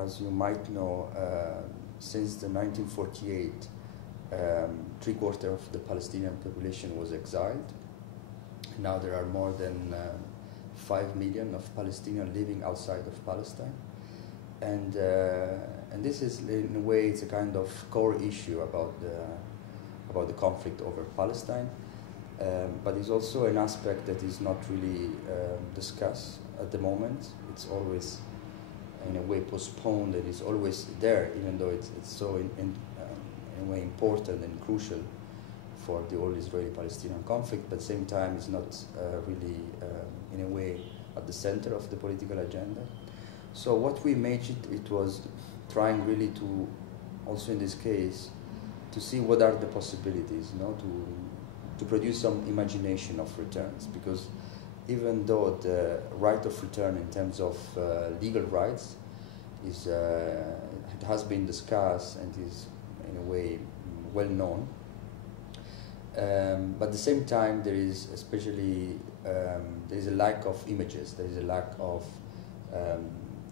as you might know, since the 1948, three-quarters of the Palestinian population was exiled. Now there are more than 5 million of Palestinians living outside of Palestine. And this is, in a way, it's a kind of core issue about the conflict over Palestine. But it's also an aspect that is not really discussed at the moment. It's always, in a way, postponed, and it's always there, even though it's so in a way important and crucial for the whole Israeli-Palestinian conflict, but at the same time it's not really, in a way, at the center of the political agenda. So what we imagined, it was trying really to, also in this case, to see what are the possibilities, you know, to produce some imagination of returns, because even though the right of return in terms of legal rights is, it has been discussed and is in a way well known, but at the same time there is especially there is a lack of images, there is a lack of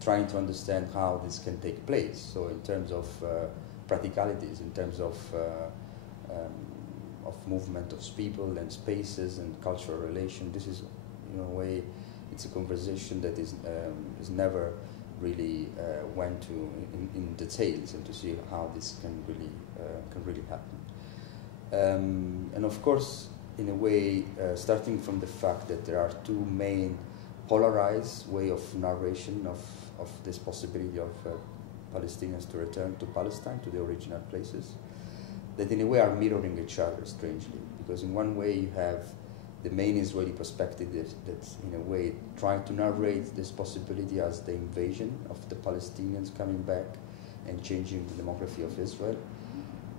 trying to understand how this can take place. So in terms of practicalities, in terms of movement of people and spaces and cultural relation, this is, in a way, it's a conversation that is never really went to in details, and to see how this can really happen. And of course, in a way, starting from the fact that there are two main polarized way of narration of this possibility of Palestinians to return to Palestine, to the original places, that in a way are mirroring each other strangely, because in one way you have the main Israeli perspective that's in a way trying to narrate this possibility as the invasion of the Palestinians coming back and changing the demography of Israel.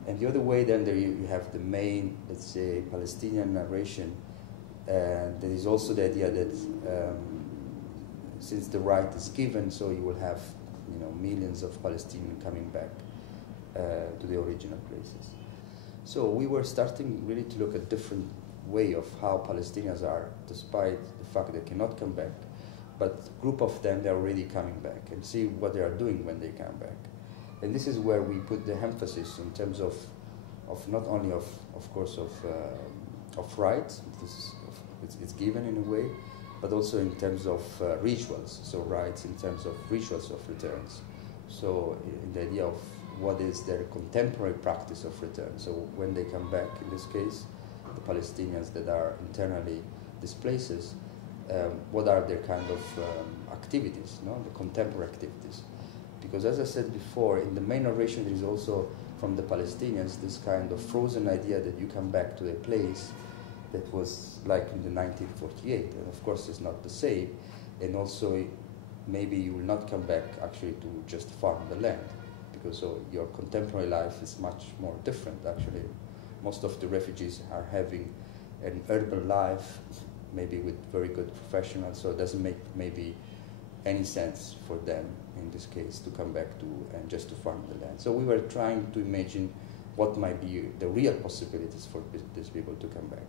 And the other way, then, there you have the main, let's say, Palestinian narration. There is also the idea that since the right is given, so you will have, you know, millions of Palestinians coming back to the original places. So we were starting really to look at different way of how Palestinians are, despite the fact they cannot come back, but a group of them, they're already coming back, and see what they are doing when they come back. And this is where we put the emphasis in terms of not only of course of rights, it's given in a way, but also in terms of rituals, so rights in terms of rituals of returns. So in the idea of what is their contemporary practice of return. So when they come back, in this case, the Palestinians that are internally displaced, what are their kind of activities, no? The contemporary activities. Because as I said before, in the main narration there is also from the Palestinians this kind of frozen idea that you come back to a place that was like in the 1948, and of course it's not the same, and also maybe you will not come back actually to just farm the land, because your contemporary life is much more different actually. Most of the refugees are having an urban life, maybe with very good professionals, so it doesn't make maybe any sense for them in this case to come back to and just to farm the land. So we were trying to imagine what might be the real possibilities for these people to come back.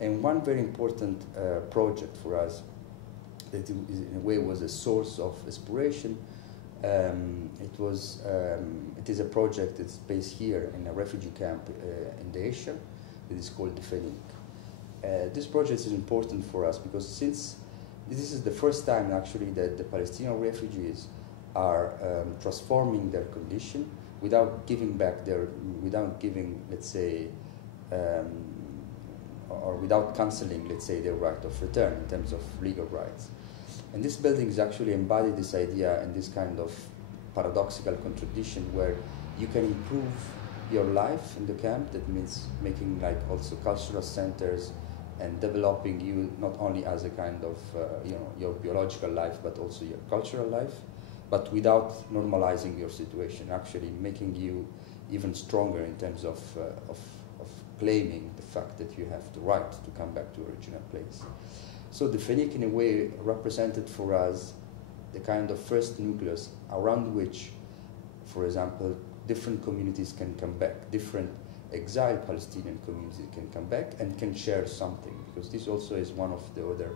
And one very important project for us that in a way was a source of inspiration, it is a project that's based here in a refugee camp in the Asia. It is called the Fenix. This project is important for us because since this is the first time actually that the Palestinian refugees are transforming their condition without giving, let's say, or without cancelling, let's say, their right of return in terms of legal rights. And this building is actually embodied this idea and this kind of paradoxical contradiction where you can improve your life in the camp. That means making like also cultural centers and developing you not only as a kind of your biological life but also your cultural life, but without normalizing your situation, actually making you even stronger in terms of claiming the fact that you have the right to come back to original place. So the Fenix in a way represented for us the kind of first nucleus around which, for example, different communities can come back, different exiled Palestinian communities can come back and can share something, because this also is one of the other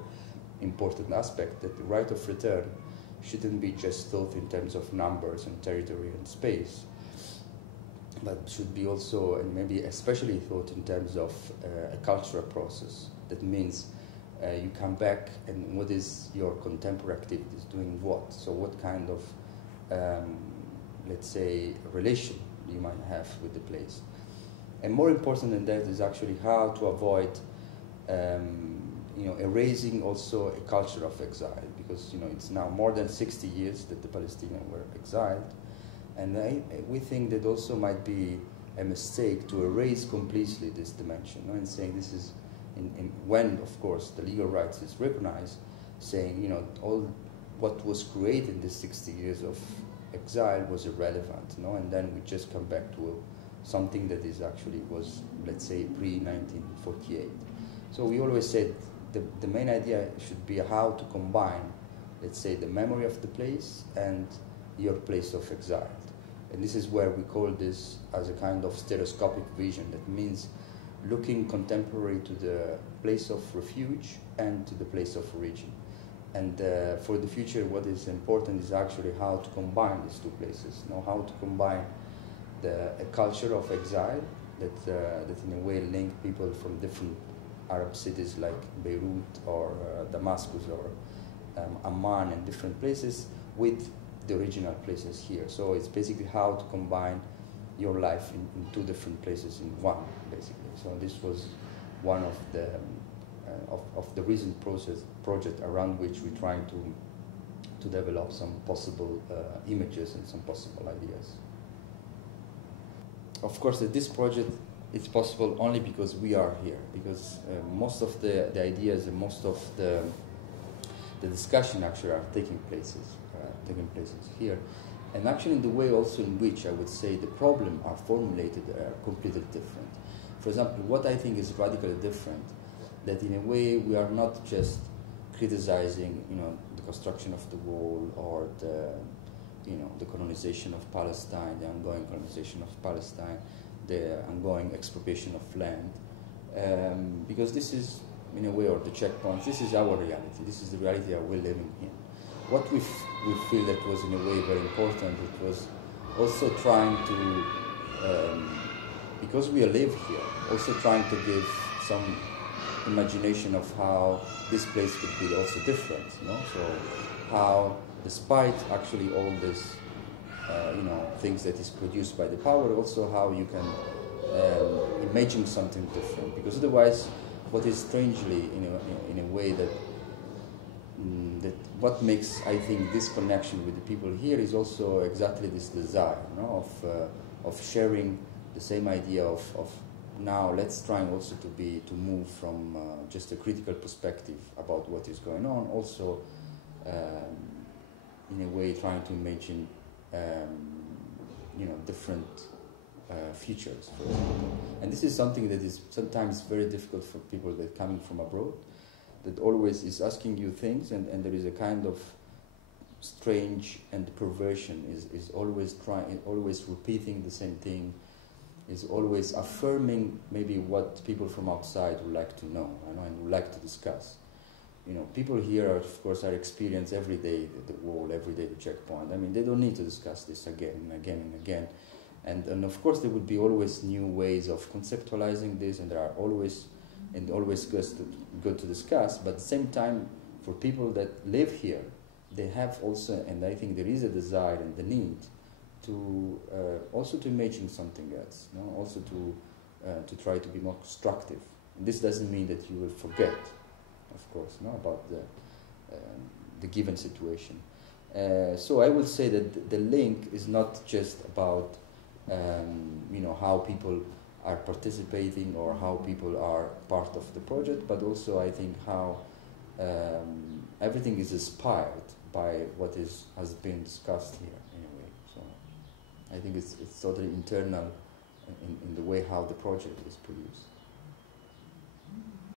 important aspects, that the right of return shouldn't be just thought in terms of numbers and territory and space, but should be also, and maybe especially thought in terms of a cultural process. That means you come back, and what is your contemporary activities, doing what? So what kind of, let's say, relation you might have with the place. And more important than that is actually how to avoid erasing also a culture of exile, because it's now more than 60 years that the Palestinians were exiled, and we think that also might be a mistake to erase completely this dimension, and saying this is, when of course the legal rights is recognized, saying all what was created in the 60 years of exile was irrelevant, and then we just come back to something that is actually was, let's say, pre-1948. So we always said the main idea should be how to combine, let's say, the memory of the place and your place of exile. And this is where we call this as a kind of stereoscopic vision. That means looking contemporary to the place of refuge and to the place of origin. And for the future, what is important is actually how to combine these two places. How to combine a culture of exile that in a way link people from different Arab cities like Beirut or Damascus or Amman and different places with the original places here. So it's basically how to combine your life in two different places in one, basically. So this was one of the recent project around which we're trying to develop some possible images and some possible ideas. Of course, this project is possible only because we are here, because most of the ideas and most of the discussion actually are taking places here. And actually in the way also in which I would say the problem are formulated are completely different. For example, what I think is radically different, that in a way we are not just criticizing, the construction of the wall or the colonization of Palestine, the ongoing colonization of Palestine, the ongoing expropriation of land, because this is, in a way, or the checkpoints, this is our reality, this is the reality that we're living in. What we feel that was in a way very important, it was also trying to, because we live here, also trying to give some imagination of how this place could be also different, so how, despite actually all this, things that is produced by the power, also how you can imagine something different, because otherwise, what is strangely, in a way that what makes, I think, this connection with the people here is also exactly this desire, of sharing the same idea of now let's try also to move from just a critical perspective about what is going on, also in a way trying to imagine different futures, for example. And this is something that is sometimes very difficult for people that coming from abroad, that always is asking you things, and there is a kind of strange and perversion, is always always repeating the same thing, is always affirming maybe what people from outside would like to know, and would like to discuss. People here, of course, are experience every day the wall, every day the checkpoint. I mean, they don't need to discuss this again and again and again. And of course, there would be always new ways of conceptualizing this, and there are always good to discuss. But at the same time, for people that live here, they have also, and I think there is a desire and the need to also to imagine something else, also to try to be more constructive. And this doesn't mean that you will forget, of course, about the given situation. So I would say that the link is not just about how people are participating or how people are part of the project, but also I think how everything is inspired by what has been discussed here in a way. So I think it's totally internal in the way how the project is produced.